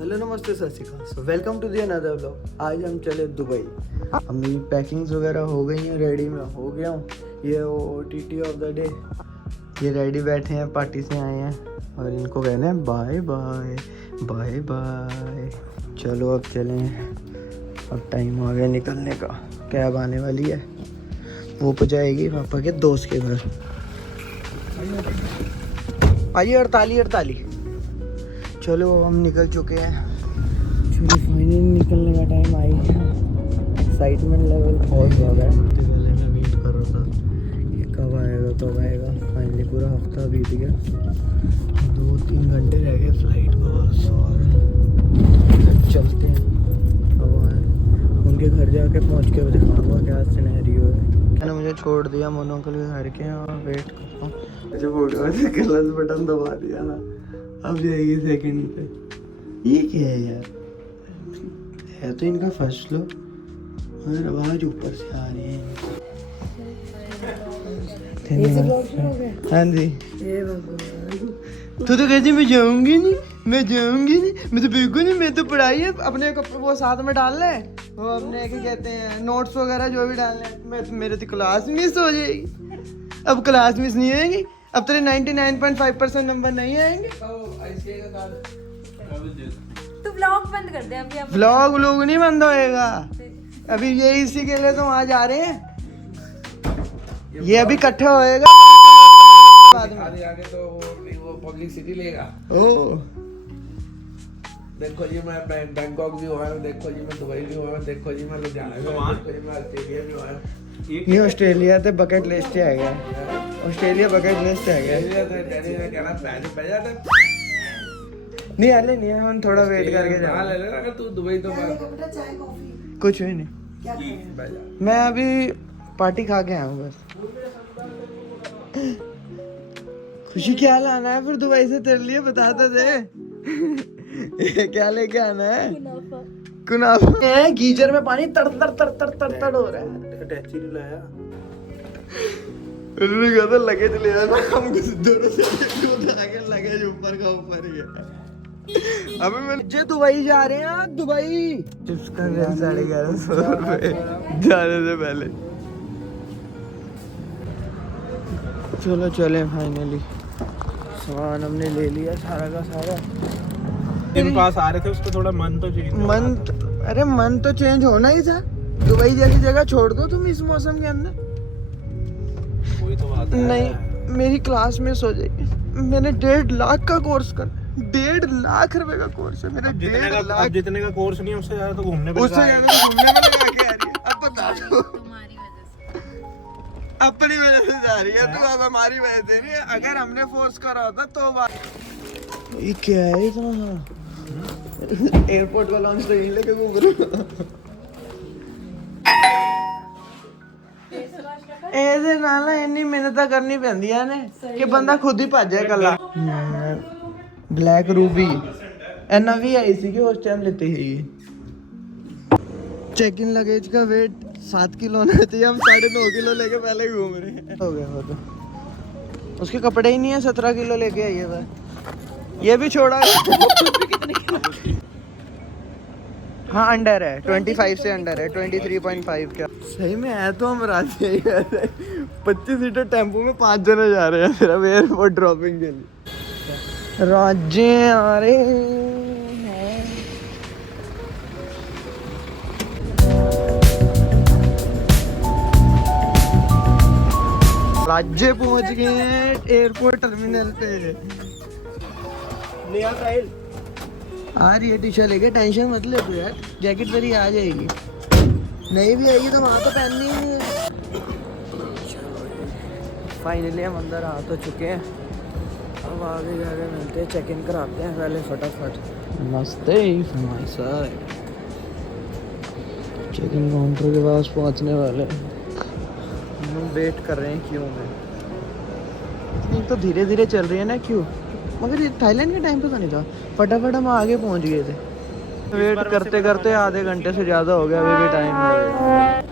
Hello नमस्ते सत श्री अकाल। So welcome to the another vlog. आज हम चले दुबई। अब मेरी पैकिंग्स वगैरह हो गई हैं, रेडी मैं हो गया हूँ। ये OTT ऑफ द डे, ये रेडी बैठे हैं, पार्टी से आए हैं और इनको कहना है बाय बाय बाय बाय। चलो अब चलें, अब टाइम आ गया निकलने का। कैब आने वाली है, वो पहुँचाएगी पापा के दोस्त के घर। आइए 48। चलो हम निकल चुके हैं। चलो फाइनली निकलने का टाइम आई है। एक्साइटमेंट लेवल बहुत ज़्यादा है। सबसे पहले मैं वेट कर रहा था कि कब आएगा। फाइनली पूरा हफ्ता बीत गया, 2-3 घंटे रह गए फ्लाइट को बस। और चलते हैं, अब आए उनके घर जाके पहुंच के दिखाऊंगा क्या सिनेरियो है। मैंने मुझे छोड़ दिया मोनो अंकल के घर के, और वेट कर रहा हूँ। मुझे फोटो से क्लच बटन दबा दिया ना, अब जाएगी सेकंड पे। ये क्या है यार, है तो इनका फर्स्ट फ्लोर और आवाज ऊपर से आ रही है। हाँ जी। तू तो कहती मैं जाऊंगी नहीं, मैं तो बिल्कुल नहीं। मैं तो पढ़ाई है, अपने वो साथ में डाल ले, वो अपने क्या कहते हैं नोट्स वगैरह जो भी डालने। मेरे तो क्लास मिस हो जाएगी। अब क्लास मिस नहीं होएगी, अब तेरे 99.5% नंबर नहीं आएंगे। तो व्लॉग बंद कर दे अभी। अब व्लॉग नहीं बंद होएगा अभी। ये इसी के लिए तो वहाँ जा रहे हैं। ये अभी इकट्ठा होएगा बाद में। आगे तो वो पब्लिसिटी लेगा। ओ देखो जी मैं बैंकॉक भी हुआ हूँ, देखो जी मैं दुबई भी हुआ हूँ, देखो जी मैं लुधियाना भी हुआ हूँ, देखो जी मैं ऑस्ट्रेलिया भी हुआ हूँ। नहीं, ऑस्ट्रेलिया तो बकेट लिस्ट है गया। ऑस्ट्रेलिया बकेट लिस्ट है गया। नहीं हाले नहीं है, हम थोड़ा वेट करके जा। ले लेना अगर तू दुबई तो कुछ भी नहीं, मैं अभी पार्टी खा के आया हूँ बस। खुशी क्या लाना है फिर दुबई से तेरे लिए, बता तो दे। क्या लेके आना है? कुनाफा। गीजर में पानी तड़ हो रहा है। टैक्सी नहीं लाया, उन्होंने कहा था लगेज ले आना। हम दोनों से आगे लगेज ऊपर का ऊपर ही है। अभी मैं जे दुबई जा रहे हैं, दुबई। जिसका रेट 1150 रुपए जाने से पहले। चलो चले फाइनली। सामान हमने ले लिया सारा का सारा। दिन पास आ रहे थे, उसको थोड़ा मन तो चेंज। अरे मन तो चेंज होना ही था। दुबई जैसी जगह छोड़ दो तुम इस मौसम के अंदर। वही तो बात है। नहीं, मेरी क्लास मिस हो जाएगी। मैंने 1.5 लाख का कोर्स कर, 1.5 लाख रुपए का कोर्स है मेरा। 1.5 लाख जितने का कोर्स नहीं, उससे ज्यादा तो घूमने उससे ज्यादा घूमने में लगा के आ रही है। अब बता दो, तुम्हारी वजह से। अपनी वजह से जा रही है तू, अब हमारी वजह से नहीं। अगर हमने फोर्स करा होता तो ये क्या है इतना। एयरपोर्ट का लॉन्च तो यहीं लेके घूम रहे हो। ऐसे नाला इन्नी मेहनत करनी पैंदी है ने कि बंदा खुद ही भज जाए कला। ब्लैक रूबी नवी आई सी कि उस टाइम लेते ही। चेक इन लगेज का वेट 7 किलो होना चाहिए, हम 9.5 किलो लेके पहले घूम रहे हैं। हो गया वो तो, उसके कपड़े ही नहीं है। 17 किलो लेके आई है। ये भी छोड़ा। हाँ अंडर है, 25 से अंडर है, 23.5 क्या। सही में है तो हम राजी है। 25 सीटर टेम्पो में 5 जने जा रहे हैं सिर्फ एयरपोर्ट ड्रॉपिंग के लिए। राज्य आ रहे हैं। राज्य पहुंच गए हैं एयरपोर्ट टर्मिनल पे। आ रही है टी-शर्ट लेके, टेंशन मत ले तू यार, जैकेट मेरी आ जाएगी। नहीं भी आएगी तो वहाँ तो पहननी है। फाइनली हम अंदर आ तो चुके हैं, अब आगे जाके मिलते हैं, चेक इन कराते हैं पहले फटाफट। नमस्ते हमारे साथ चेक इन काउंटर के पास पहुँचने वाले। हम वेट कर रहे हैं क्यों में। इतनी तो धीरे धीरे चल रही है ना क्यों, मगर ये थाईलैंड के टाइम पे तो नहीं था। फटाफट हम आगे पहुंच गए थे। वेट करते करते आधे घंटे से ज़्यादा हो गया, अभी भी टाइम है।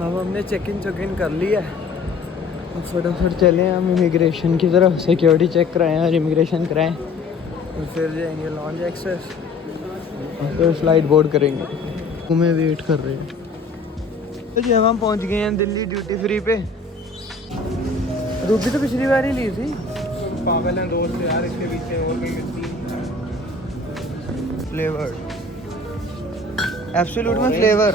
अब हमने चेक इन कर लिया। अब फटाफट चले हम इमिग्रेशन की तरफ, सिक्योरिटी चेक कराएं और इमिग्रेशन कराएं, तो फिर जाएंगे लॉन्ज एक्सेस। फिर फ्लाइट बोर्ड करेंगे। तुम्हें वेट कर रहे हैं। तो जब हम पहुंच गए हैं दिल्ली ड्यूटी फ्री पे। रूबी तो पिछली बार ही ली थी। पागल है दोस्त यार, इसके पीछे और भी मिलती फ्लेवर एब्सोल्यूट में फ्लेवर।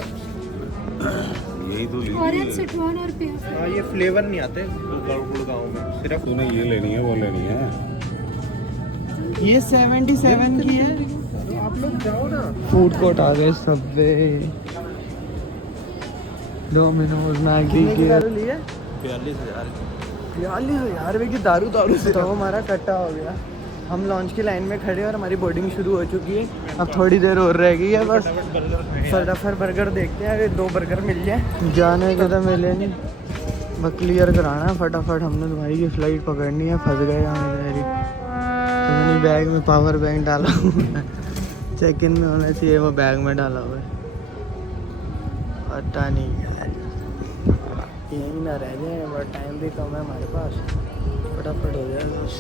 यही तो ली ऑरेंज सिट्रॉन और पिया। हाँ, ये फ्लेवर नहीं आते गुड़गांव में, सिर्फ तूने ये लेनी है वो लेनी है। ये 77 की है। आप लोग जाओ ना। फूड कोर्ट आ गए, सबवे, डोमिनोज, मैगी की दारू ली है 42,000 42,000 रुपये की दारू से तो हमारा कट्टा हो गया। हम लॉन्च की लाइन में खड़े और हमारी बोर्डिंग शुरू हो चुकी है। अब थोड़ी देर और रह गई है बस। फटाफट बर्गर देखते हैं, अरे 2 बर्गर मिल जाए। जाने के तो मिले नहीं, बस क्लियर कराना है फटाफट। हमने तो भाई की फ़्लाइट पकड़नी है, फंस गए हम इधर ही। तो मैंने बैग में पावर बैंक डाला हुआ है। चेक इन में होना चाहिए, वो बैग में डाला हुआ है। पता नहीं यार, यहीं ना रह जाए, बट टाइम भी कम है हमारे पास, फटाफट हो जाए बस।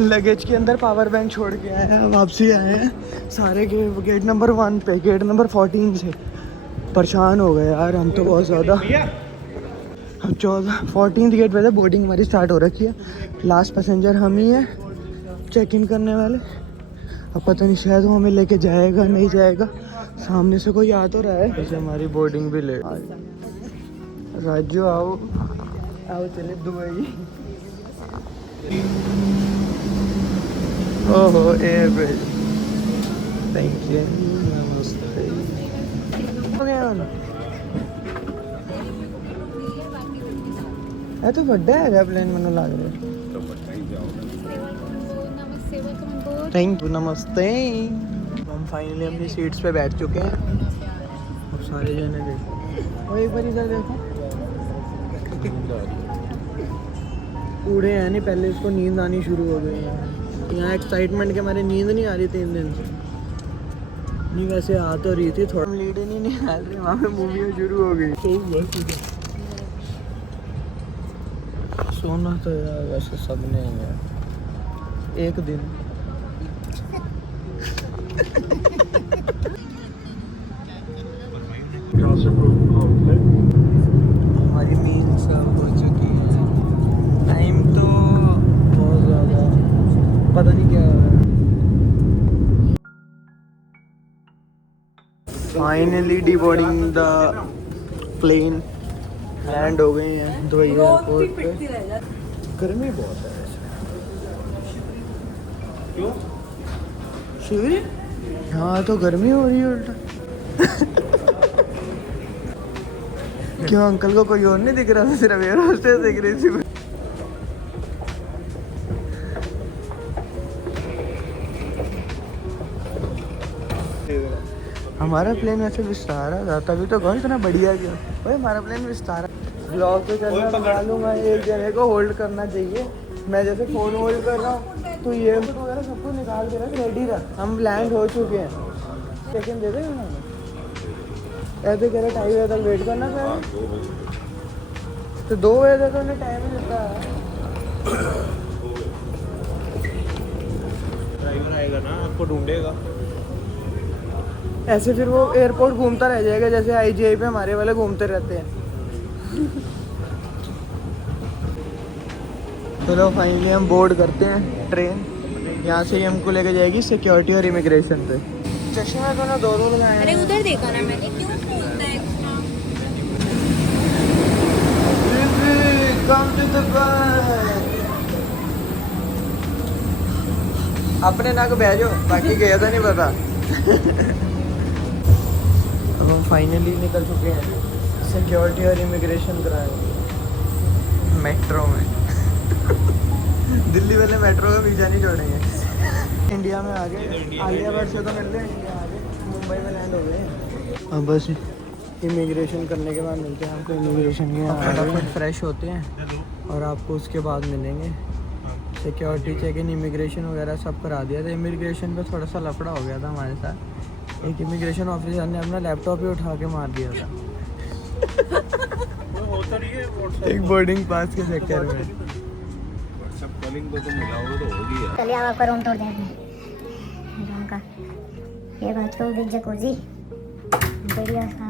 लगेज के अंदर पावर बैंक छोड़ के आए हैं, वापसी आए हैं सारे के गेट नंबर 1 पे, गेट नंबर 14 से। परेशान हो गए यार हम तो बहुत ज़्यादा। अब 14 गेट पे बोर्डिंग हमारी स्टार्ट हो रखी है। लास्ट पैसेंजर हम ही हैं चेक इन करने वाले। अब पता नहीं शायद वो हमें लेके जाएगा नहीं जाएगा, सामने से कोई आ तो रहा है। जैसे हमारी बोर्डिंग भी लेट। राजू आओ आओ, चले दुबई। ओहो एयरब्रिज, थैंक यू, नमस्ते। हो गया ना? ਇਹ ਤਾਂ ਵੱਡਾ ਹੈਗਾ ਪਲੇਨ, ਮੈਨੂੰ ਲੱਗ ਰਿਹਾ। थैंक यू, नमस्ते। हम फाइनली अपनी सीट्स पे बैठ चुके हैं। अब सारे जने देखो, और एक बार इधर देखो, बूढ़े हैं नहीं, पहले इसको नींद आनी शुरू हो गई है। यहाँ एक्साइटमेंट के हमारे नींद नहीं आ रही 3 दिन से। नहीं वैसे आ तो रही थी, थोड़ा लीड ही नहीं निकाल रही, वहाँ पे मूवियाँ शुरू हो गई। सोना तो यार वैसे सब ने ही है, एक दिन। हमारी मीन सर्व हो चुकी है। टाइम तो बहुत ज़्यादा, पता नहीं क्या हो रहा है। फाइनली डिबोर्डिंग द प्लेन, लैंड हो गए हैं दुबई एयरपोर्ट पे। गर्मी बहुत है वैसे। क्यों? शिविर? हाँ तो गर्मी हो रही है उल्टा। क्यों अंकल को कोई और नहीं दिख रहा था, सिर्फ एयर होस्टेस दिख रही थी। हमारा प्लेन वैसे विस्तारा था, तभी तो कौन इतना बढ़िया गया भाई हमारा प्लेन विस्तारा। ब्लॉग पे करना मालूम है, एक जने को होल्ड करना चाहिए। मैं जैसे फ़ोन होल्ड कर रहा हूँ तो ये वगैरह सबको निकाल के रख, रेडी रख। हम लैंड हो चुके हैं, सेकंड दे देगा ना ऐसे कह रहे 2:30 बजे तक वेट करना पड़ेगा। तो 2 बजे तक उन्हें टाइम ही देता है। ड्राइवर आएगा ना, आपको ढूंढेगा। ऐसे फिर वो एयरपोर्ट घूमता रह जाएगा, जैसे IGI पे हमारे वाले घूमते रहते हैं। चलो फाइनली हम बोर्ड करते हैं ट्रेन। यहाँ से ही हमको लेके जाएगी सिक्योरिटी और इमिग्रेशन पे। चश्मा तो ना 2 लगाए। अरे उधर देखा ना मैंने, क्यों बोलता है अपने नाक बैठो, बाकी गया था नहीं पता। अब हम फाइनली निकल चुके हैं सिक्योरिटी और इमिग्रेशन कराए मेट्रो में। दिल्ली वाले मेट्रो का वीज़ा नहीं छोड़ेंगे। इंडिया में आ गए, आलिया भट्ट से तो मिल रहे हैं, इंडिया आ गए, मुंबई में लैंड हो गए। अब बस इमिग्रेशन करने के बाद मिलते हैं आपको इमिग्रेशन के यहाँ। फटाफट फ्रेश होते हैं और आपको उसके बाद मिलेंगे। सिक्योरिटी चेक इन इमिग्रेशन वगैरह सब करा दिया था। इमिग्रेशन पे थोड़ा सा लफड़ा हो गया था हमारे साथ। एक इमिग्रेशन ऑफिसर ने अपना लैपटॉप ही उठा के मार दिया था एक बोर्डिंग पास के चक्कर में। व्हाट्सएप कॉलिंग तो तुम मिलाओगे तो होगी यार। चलिए अब आपका रूम तोड़ देंगे रूम का। ये बाथरूम विद जकूजी बढ़िया सा।